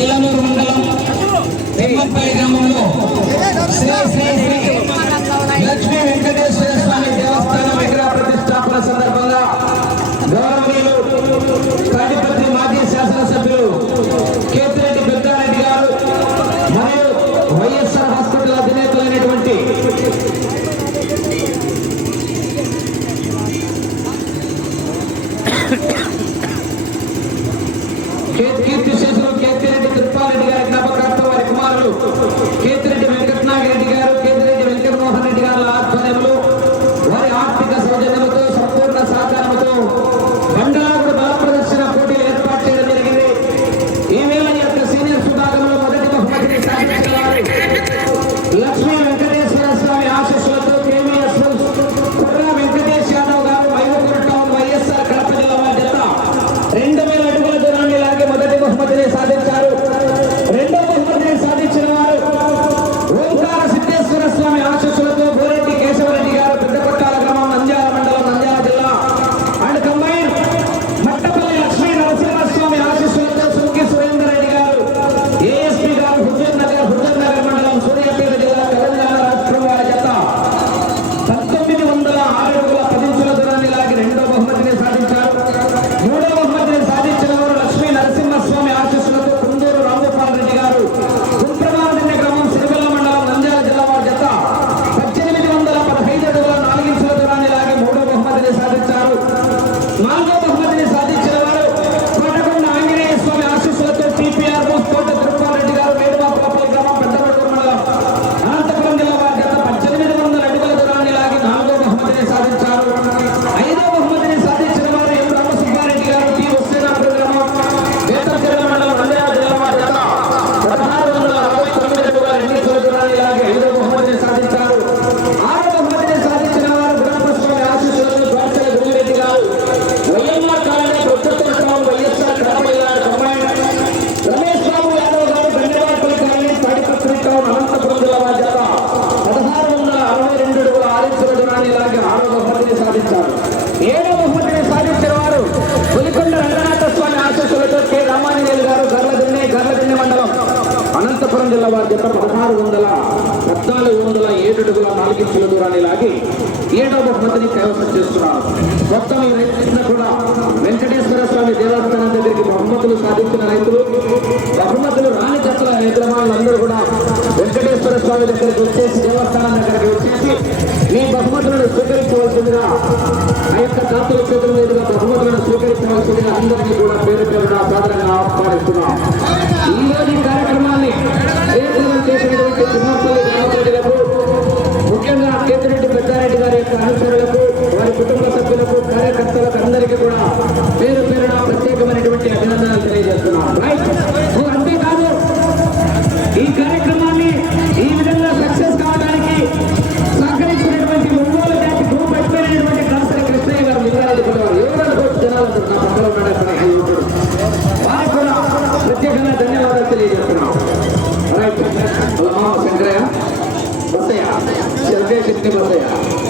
bailamos ఆస్వాదించారు ఏడవ బహుమతిని సాధించిన వారు పులికొండ రంగనాథ స్వామి ఆశీస్సులతో కె రామాంజనేయులు గారు గర్లదిన్నె గర్లదిన్నె మండలం. అనంతపురం జిల్లా వారి యొక్క పదహారు వందల పద్నాలుగు వందల ఏడు అడుగుల నాలుగు ఇంచుల దూరాన్ని లాగి ఏడో బహుమతిని కైవసం చేస్తున్నారు. మొత్తం ఈ రైతులు కూడా వెంకటేశ్వర స్వామి దేవస్థానం దగ్గరికి బహుమతులు సాధించిన రైతులు బహుమతులు రాని చట్ల యజమానులందరూ కూడా వెంకటేశ్వర స్వామి దగ్గరికి వచ్చేసి దేవస్థానం దగ్గరికి వచ్చేసి నక్షత్రం మీదుగా బహుమతులను స్వీకరించవలసిందిగా అందరికీ కూడా పేరు ってません